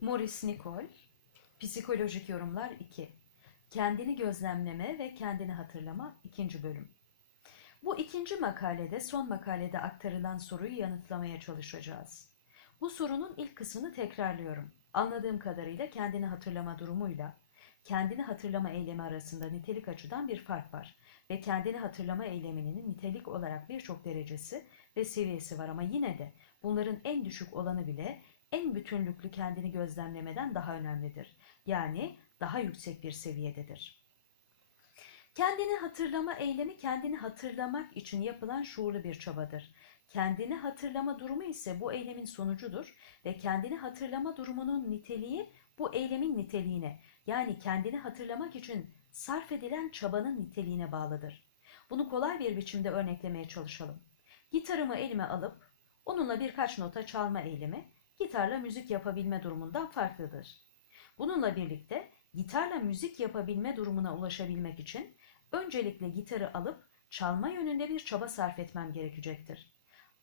Maurice Nicole, Psikolojik Yorumlar 2 Kendini Gözlemleme ve Kendini Hatırlama 2. Bölüm Bu ikinci makalede son makalede aktarılan soruyu yanıtlamaya çalışacağız. Bu sorunun ilk kısmını tekrarlıyorum. Anladığım kadarıyla kendini hatırlama durumuyla kendini hatırlama eylemi arasında nitelik açıdan bir fark var ve kendini hatırlama eyleminin nitelik olarak birçok derecesi ve seviyesi var ama yine de bunların en düşük olanı bile en bütünlüklü kendini gözlemlemeden daha önemlidir. Yani daha yüksek bir seviyededir. Kendini hatırlama eylemi kendini hatırlamak için yapılan şuurlu bir çabadır. Kendini hatırlama durumu ise bu eylemin sonucudur ve kendini hatırlama durumunun niteliği bu eylemin niteliğine yani kendini hatırlamak için sarf edilen çabanın niteliğine bağlıdır. Bunu kolay bir biçimde örneklemeye çalışalım. Gitarımı elime alıp onunla birkaç nota çalma eylemi gitarla müzik yapabilme durumundan farklıdır. Bununla birlikte gitarla müzik yapabilme durumuna ulaşabilmek için öncelikle gitarı alıp çalma yönünde bir çaba sarf etmem gerekecektir.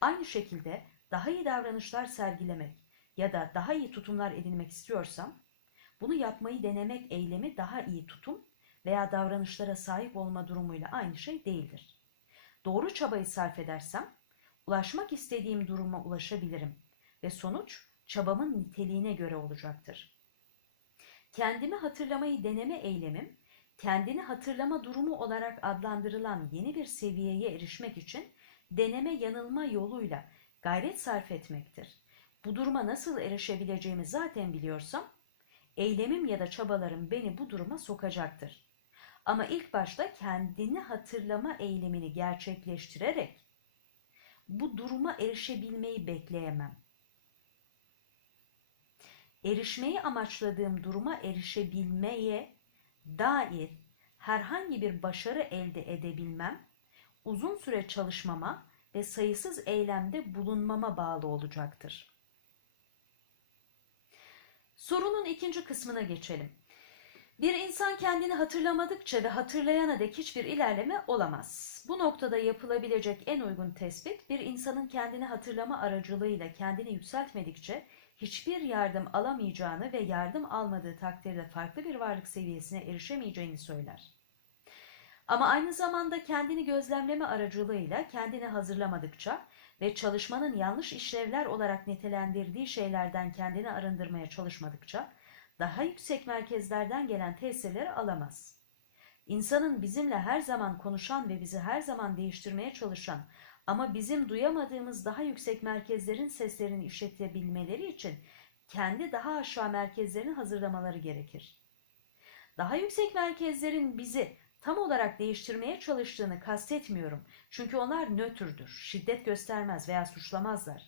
Aynı şekilde daha iyi davranışlar sergilemek ya da daha iyi tutumlar edinmek istiyorsam bunu yapmayı denemek eylemi daha iyi tutum veya davranışlara sahip olma durumuyla aynı şey değildir. Doğru çabayı sarf edersem ulaşmak istediğim duruma ulaşabilirim ve sonuç çabamın niteliğine göre olacaktır. Kendimi hatırlamayı deneme eylemim, kendini hatırlama durumu olarak adlandırılan yeni bir seviyeye erişmek için deneme yanılma yoluyla gayret sarf etmektir. Bu duruma nasıl erişebileceğimi zaten biliyorsam, eylemim ya da çabalarım beni bu duruma sokacaktır. Ama ilk başta kendini hatırlama eylemini gerçekleştirerek bu duruma erişebilmeyi bekleyemem. Erişmeyi amaçladığım duruma erişebilmeye dair herhangi bir başarı elde edebilmem, uzun süre çalışmama ve sayısız eylemde bulunmama bağlı olacaktır. Sorunun ikinci kısmına geçelim. Bir insan kendini hatırlamadıkça ve hatırlayana dek hiçbir ilerleme olamaz. Bu noktada yapılabilecek en uygun tespit bir insanın kendini hatırlama aracılığıyla kendini yükseltmedikçe hiçbir yardım alamayacağını ve yardım almadığı takdirde farklı bir varlık seviyesine erişemeyeceğini söyler. Ama aynı zamanda kendini gözlemleme aracılığıyla kendini hazırlamadıkça ve çalışmanın yanlış işlevler olarak nitelendirdiği şeylerden kendini arındırmaya çalışmadıkça daha yüksek merkezlerden gelen tesirleri alamaz. İnsanın bizimle her zaman konuşan ve bizi her zaman değiştirmeye çalışan ama bizim duyamadığımız daha yüksek merkezlerin seslerini işitebilmeleri için kendi daha aşağı merkezlerini hazırlamaları gerekir. Daha yüksek merkezlerin bizi tam olarak değiştirmeye çalıştığını kastetmiyorum. Çünkü onlar nötrdür, şiddet göstermez veya suçlamazlar.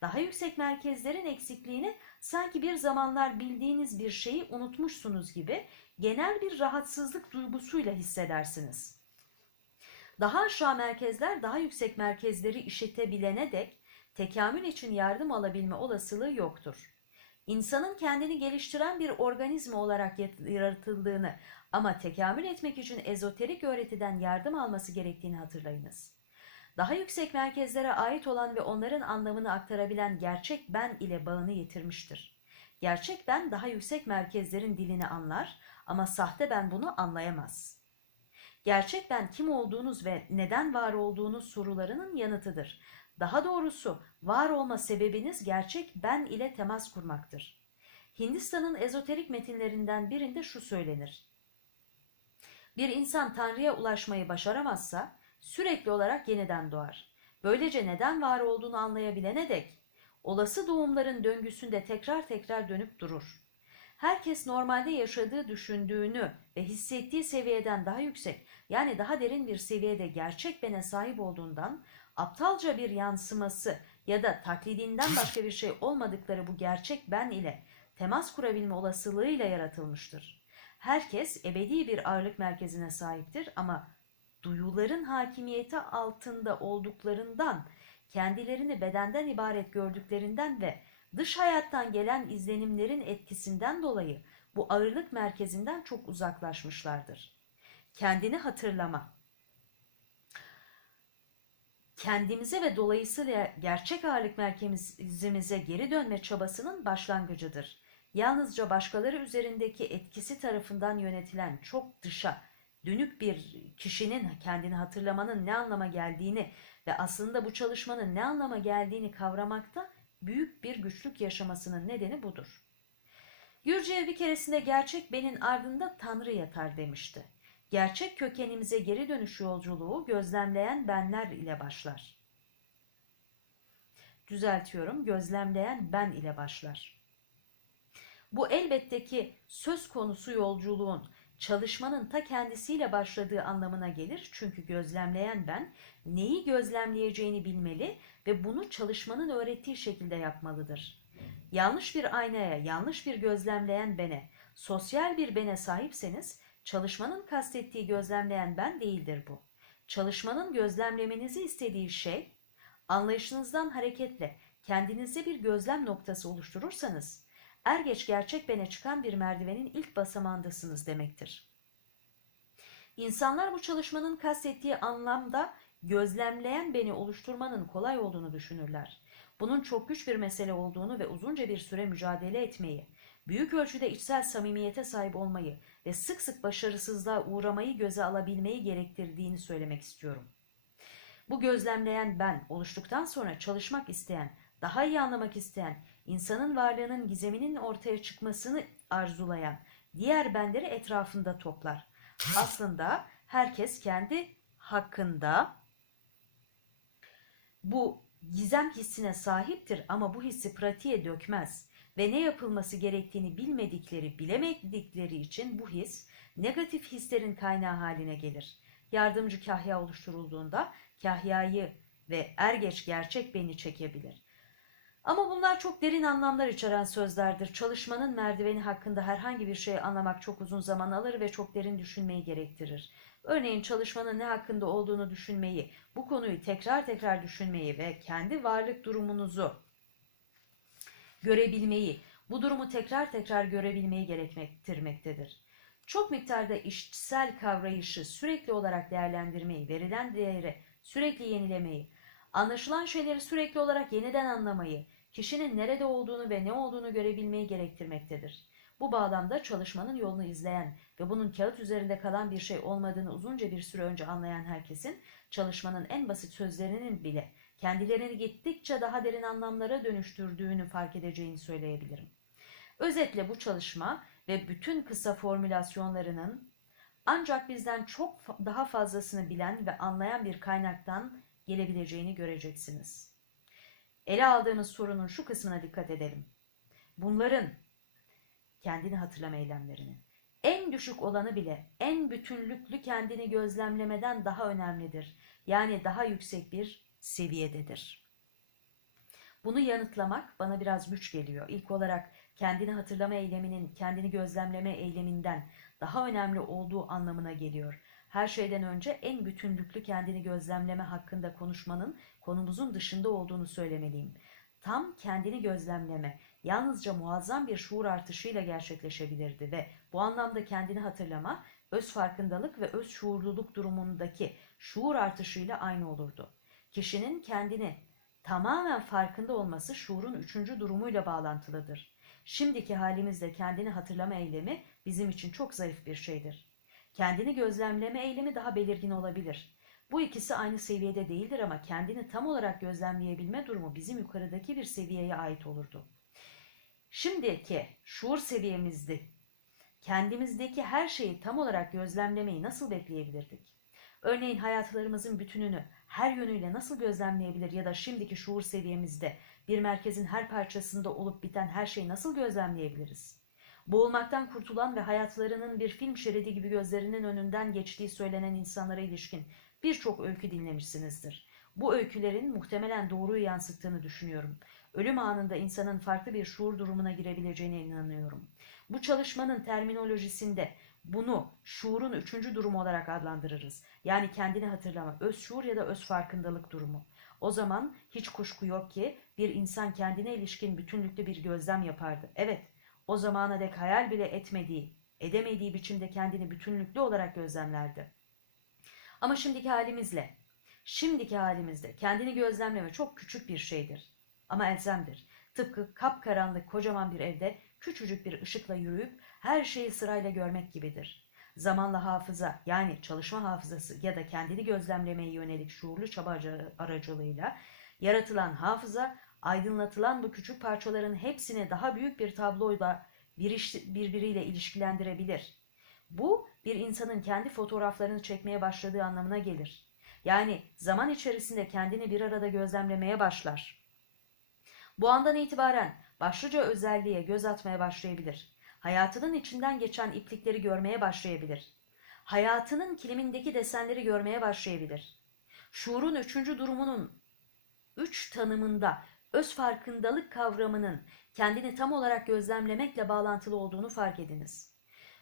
Daha yüksek merkezlerin eksikliğini sanki bir zamanlar bildiğiniz bir şeyi unutmuşsunuz gibi genel bir rahatsızlık duygusuyla hissedersiniz. Daha aşağı merkezler daha yüksek merkezleri işitebilene dek tekamül için yardım alabilme olasılığı yoktur. İnsanın kendini geliştiren bir organizma olarak yaratıldığını ama tekamül etmek için ezoterik öğretiden yardım alması gerektiğini hatırlayınız. Daha yüksek merkezlere ait olan ve onların anlamını aktarabilen gerçek ben ile bağını yitirmiştir. Gerçek ben daha yüksek merkezlerin dilini anlar ama sahte ben bunu anlayamaz. Gerçek ben kim olduğunuz ve neden var olduğunuz sorularının yanıtıdır. Daha doğrusu var olma sebebiniz gerçek ben ile temas kurmaktır. Hindistan'ın ezoterik metinlerinden birinde şu söylenir. Bir insan Tanrı'ya ulaşmayı başaramazsa sürekli olarak yeniden doğar. Böylece neden var olduğunu anlayabilene dek olası doğumların döngüsünde tekrar tekrar dönüp durur. Herkes normalde yaşadığı düşündüğünü ve hissettiği seviyeden daha yüksek yani daha derin bir seviyede gerçek bene sahip olduğundan aptalca bir yansıması ya da taklidinden başka bir şey olmadıkları bu gerçek ben ile temas kurabilme olasılığıyla yaratılmıştır. Herkes ebedi bir ağırlık merkezine sahiptir ama duyuların hakimiyeti altında olduklarından, kendilerini bedenden ibaret gördüklerinden ve dış hayattan gelen izlenimlerin etkisinden dolayı bu ağırlık merkezinden çok uzaklaşmışlardır. Kendini hatırlama. Kendimize ve dolayısıyla gerçek ağırlık merkezimize geri dönme çabasının başlangıcıdır. yalnızca başkaları üzerindeki etkisi tarafından yönetilen çok dışa dönük bir kişinin kendini hatırlamanın ne anlama geldiğini ve aslında bu çalışmanın ne anlama geldiğini kavramakta büyük bir güçlük yaşamasının nedeni budur. Gürcü'ye bir keresinde gerçek benin ardında Tanrı yatar demişti. Gerçek kökenimize geri dönüş yolculuğu gözlemleyen benler ile başlar. Düzeltiyorum, gözlemleyen ben ile başlar. Bu elbette ki söz konusu yolculuğun çalışmanın ta kendisiyle başladığı anlamına gelir. Çünkü gözlemleyen ben neyi gözlemleyeceğini bilmeli ve bunu çalışmanın öğrettiği şekilde yapmalıdır. Yanlış bir aynaya, yanlış bir gözlemleyen bene, sosyal bir bene sahipseniz çalışmanın kastettiği gözlemleyen ben değildir bu. Çalışmanın gözlemlemenizi istediği şey, anlayışınızdan hareketle kendinize bir gözlem noktası oluşturursanız, er geç gerçek bene çıkan bir merdivenin ilk basamağındasınız demektir. İnsanlar bu çalışmanın kastettiği anlamda gözlemleyen beni oluşturmanın kolay olduğunu düşünürler. Bunun çok güç bir mesele olduğunu ve uzunca bir süre mücadele etmeyi, büyük ölçüde içsel samimiyete sahip olmayı ve sık sık başarısızlığa uğramayı göze alabilmeyi gerektirdiğini söylemek istiyorum. Bu gözlemleyen ben oluştuktan sonra çalışmak isteyen, daha iyi anlamak isteyen, insanın varlığının gizeminin ortaya çıkmasını arzulayan diğer benleri etrafında toplar. Aslında herkes kendi hakkında bu gizem hissine sahiptir ama bu hissi pratiğe dökmez ve ne yapılması gerektiğini bilmedikleri, bilemedikleri için bu his negatif hislerin kaynağı haline gelir. Yardımcı kahya oluşturulduğunda kahyayı ve er geç gerçek beni çekebilir. Ama bunlar çok derin anlamlar içeren sözlerdir. Çalışmanın merdiveni hakkında herhangi bir şey anlamak çok uzun zaman alır ve çok derin düşünmeyi gerektirir. Örneğin çalışmanın ne hakkında olduğunu düşünmeyi, bu konuyu tekrar tekrar düşünmeyi ve kendi varlık durumunuzu görebilmeyi, bu durumu tekrar tekrar görebilmeyi gerektirmektedir. Çok miktarda işitsel kavrayışı sürekli olarak değerlendirmeyi, verilen değeri sürekli yenilemeyi, anlaşılan şeyleri sürekli olarak yeniden anlamayı, kişinin nerede olduğunu ve ne olduğunu görebilmeyi gerektirmektedir. Bu bağlamda çalışmanın yolunu izleyen ve bunun kağıt üzerinde kalan bir şey olmadığını uzunca bir süre önce anlayan herkesin çalışmanın en basit sözlerinin bile kendilerini gittikçe daha derin anlamlara dönüştürdüğünü fark edeceğini söyleyebilirim. Özetle bu çalışma ve bütün kısa formülasyonlarının ancak bizden çok daha fazlasını bilen ve anlayan bir kaynaktan gelebileceğini göreceksiniz. Ele aldığımız sorunun şu kısmına dikkat edelim. Bunların kendini hatırlama eylemlerinin en düşük olanı bile en bütünlüklü kendini gözlemlemeden daha önemlidir. Yani daha yüksek bir seviyededir. Bunu yanıtlamak bana biraz güç geliyor. İlk olarak kendini hatırlama eyleminin kendini gözlemleme eyleminden daha önemli olduğu anlamına geliyor. Her şeyden önce en bütünlüklü kendini gözlemleme hakkında konuşmanın konumuzun dışında olduğunu söylemeliyim. Tam kendini gözlemleme yalnızca muazzam bir şuur artışıyla gerçekleşebilirdi ve bu anlamda kendini hatırlama öz farkındalık ve öz şuurluluk durumundaki şuur artışıyla aynı olurdu. Kişinin kendini tamamen farkında olması şuurun üçüncü durumuyla bağlantılıdır. Şimdiki halimizde kendini hatırlama eylemi bizim için çok zayıf bir şeydir. Kendini gözlemleme eylemi daha belirgin olabilir. Bu ikisi aynı seviyede değildir ama kendini tam olarak gözlemleyebilme durumu bizim yukarıdaki bir seviyeye ait olurdu. Şimdiki şuur seviyemizde kendimizdeki her şeyi tam olarak gözlemlemeyi nasıl bekleyebilirdik? Örneğin hayatlarımızın bütününü her yönüyle nasıl gözlemleyebilir ya da şimdiki şuur seviyemizde bir merkezin her parçasında olup biten her şeyi nasıl gözlemleyebiliriz? Boğulmaktan kurtulan ve hayatlarının bir film şeridi gibi gözlerinin önünden geçtiği söylenen insanlara ilişkin birçok öykü dinlemişsinizdir. Bu öykülerin muhtemelen doğruyu yansıttığını düşünüyorum. Ölüm anında insanın farklı bir şuur durumuna girebileceğine inanıyorum. Bu çalışmanın terminolojisinde bunu şuurun üçüncü durumu olarak adlandırırız. Yani kendini hatırlama, öz şuur ya da öz farkındalık durumu. O zaman hiç kuşku yok ki bir insan kendine ilişkin bütünlüklü bir gözlem yapardı. Evet, o zamana dek hayal bile etmediği, edemediği biçimde kendini bütünlüklü olarak gözlemlerdi. Ama şimdiki halimizle, şimdiki halimizde kendini gözlemleme çok küçük bir şeydir. Ama elzemdir. Tıpkı kapkaranlık kocaman bir evde küçücük bir ışıkla yürüyüp her şeyi sırayla görmek gibidir. Zamanla hafıza yani çalışma hafızası ya da kendini gözlemlemeye yönelik şuurlu çaba aracı- aracılığıyla yaratılan hafıza aydınlatılan bu küçük parçaların hepsini daha büyük bir tabloyla bir- birbiriyle ilişkilendirebilir. Bu bir insanın kendi fotoğraflarını çekmeye başladığı anlamına gelir. Yani zaman içerisinde kendini bir arada gözlemlemeye başlar. Bu andan itibaren başlıca özelliğe göz atmaya başlayabilir. Hayatının içinden geçen iplikleri görmeye başlayabilir. Hayatının kilimindeki desenleri görmeye başlayabilir. Şuurun üçüncü durumunun üç tanımında öz farkındalık kavramının kendini tam olarak gözlemlemekle bağlantılı olduğunu fark ediniz.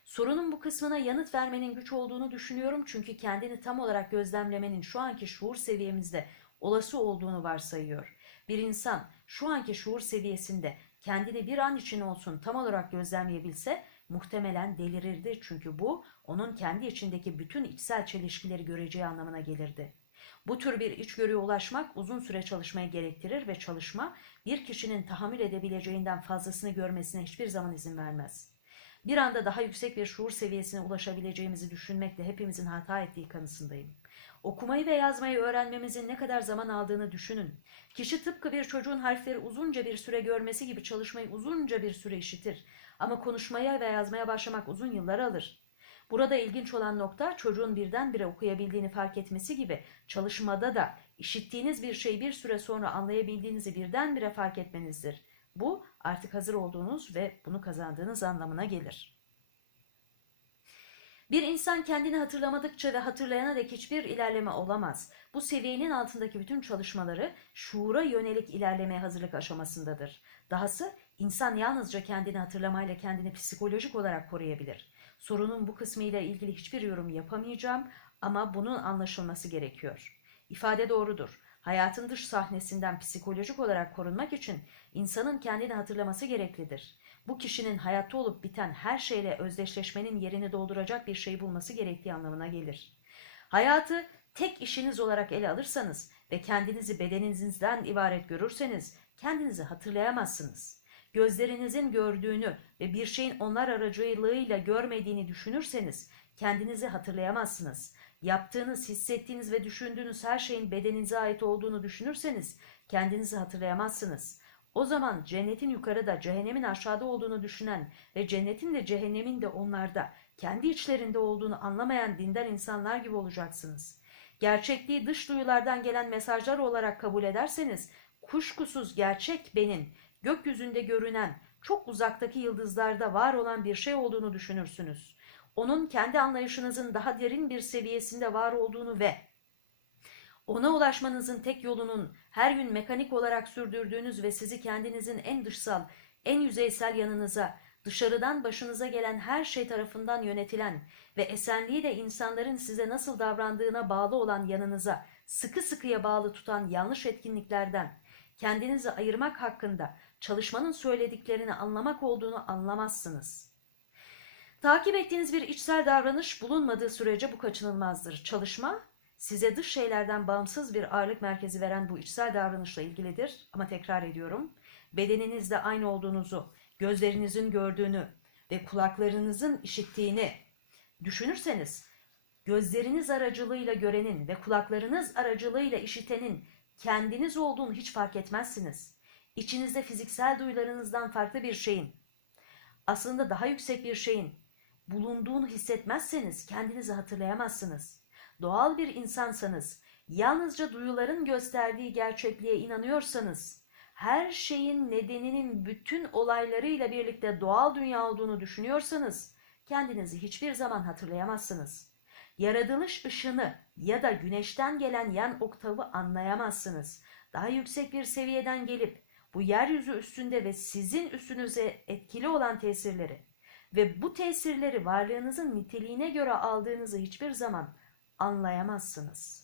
Sorunun bu kısmına yanıt vermenin güç olduğunu düşünüyorum çünkü kendini tam olarak gözlemlemenin şu anki şuur seviyemizde olası olduğunu varsayıyor. Bir insan şu anki şuur seviyesinde kendini bir an için olsun tam olarak gözlemleyebilse muhtemelen delirirdi çünkü bu onun kendi içindeki bütün içsel çelişkileri göreceği anlamına gelirdi. Bu tür bir içgörüye ulaşmak uzun süre çalışmayı gerektirir ve çalışma bir kişinin tahammül edebileceğinden fazlasını görmesine hiçbir zaman izin vermez. Bir anda daha yüksek bir şuur seviyesine ulaşabileceğimizi düşünmekle hepimizin hata ettiği kanısındayım. Okumayı ve yazmayı öğrenmemizin ne kadar zaman aldığını düşünün. Kişi tıpkı bir çocuğun harfleri uzunca bir süre görmesi gibi çalışmayı uzunca bir süre işitir. Ama konuşmaya ve yazmaya başlamak uzun yıllar alır. Burada ilginç olan nokta çocuğun birdenbire okuyabildiğini fark etmesi gibi çalışmada da işittiğiniz bir şeyi bir süre sonra anlayabildiğinizi birdenbire fark etmenizdir. Bu artık hazır olduğunuz ve bunu kazandığınız anlamına gelir. Bir insan kendini hatırlamadıkça ve hatırlayana dek hiçbir ilerleme olamaz. Bu seviyenin altındaki bütün çalışmaları şuura yönelik ilerlemeye hazırlık aşamasındadır. Dahası insan yalnızca kendini hatırlamayla kendini psikolojik olarak koruyabilir. Sorunun bu kısmı ile ilgili hiçbir yorum yapamayacağım ama bunun anlaşılması gerekiyor. İfade doğrudur. Hayatın dış sahnesinden psikolojik olarak korunmak için insanın kendini hatırlaması gereklidir. Bu kişinin hayatta olup biten her şeyle özdeşleşmenin yerini dolduracak bir şey bulması gerektiği anlamına gelir. Hayatı tek işiniz olarak ele alırsanız ve kendinizi bedeninizden ibaret görürseniz kendinizi hatırlayamazsınız. Gözlerinizin gördüğünü ve bir şeyin onlar aracılığıyla görmediğini düşünürseniz kendinizi hatırlayamazsınız. Yaptığınız, hissettiğiniz ve düşündüğünüz her şeyin bedeninize ait olduğunu düşünürseniz kendinizi hatırlayamazsınız. O zaman cennetin yukarıda, cehennemin aşağıda olduğunu düşünen ve cennetin de cehennemin de onlarda, kendi içlerinde olduğunu anlamayan dindar insanlar gibi olacaksınız. Gerçekliği dış duyulardan gelen mesajlar olarak kabul ederseniz, kuşkusuz gerçek benin, gökyüzünde görünen, çok uzaktaki yıldızlarda var olan bir şey olduğunu düşünürsünüz. Onun kendi anlayışınızın daha derin bir seviyesinde var olduğunu ve ona ulaşmanızın tek yolunun her gün mekanik olarak sürdürdüğünüz ve sizi kendinizin en dışsal, en yüzeysel yanınıza, dışarıdan başınıza gelen her şey tarafından yönetilen ve esenliği de insanların size nasıl davrandığına bağlı olan yanınıza sıkı sıkıya bağlı tutan yanlış etkinliklerden kendinizi ayırmak hakkında çalışmanın söylediklerini anlamak olduğunu anlamazsınız. Takip ettiğiniz bir içsel davranış bulunmadığı sürece bu kaçınılmazdır. Çalışma size dış şeylerden bağımsız bir ağırlık merkezi veren bu içsel davranışla ilgilidir. Ama tekrar ediyorum, bedeninizde aynı olduğunuzu, gözlerinizin gördüğünü ve kulaklarınızın işittiğini düşünürseniz, gözleriniz aracılığıyla görenin ve kulaklarınız aracılığıyla işitenin kendiniz olduğunu hiç fark etmezsiniz. İçinizde fiziksel duyularınızdan farklı bir şeyin, aslında daha yüksek bir şeyin bulunduğunu hissetmezseniz kendinizi hatırlayamazsınız. Doğal bir insansanız, yalnızca duyuların gösterdiği gerçekliğe inanıyorsanız, her şeyin nedeninin bütün olaylarıyla birlikte doğal dünya olduğunu düşünüyorsanız, kendinizi hiçbir zaman hatırlayamazsınız. Yaratılış ışını ya da güneşten gelen yan oktavı anlayamazsınız. Daha yüksek bir seviyeden gelip bu yeryüzü üstünde ve sizin üstünüze etkili olan tesirleri ve bu tesirleri varlığınızın niteliğine göre aldığınızı hiçbir zaman anlayamazsınız.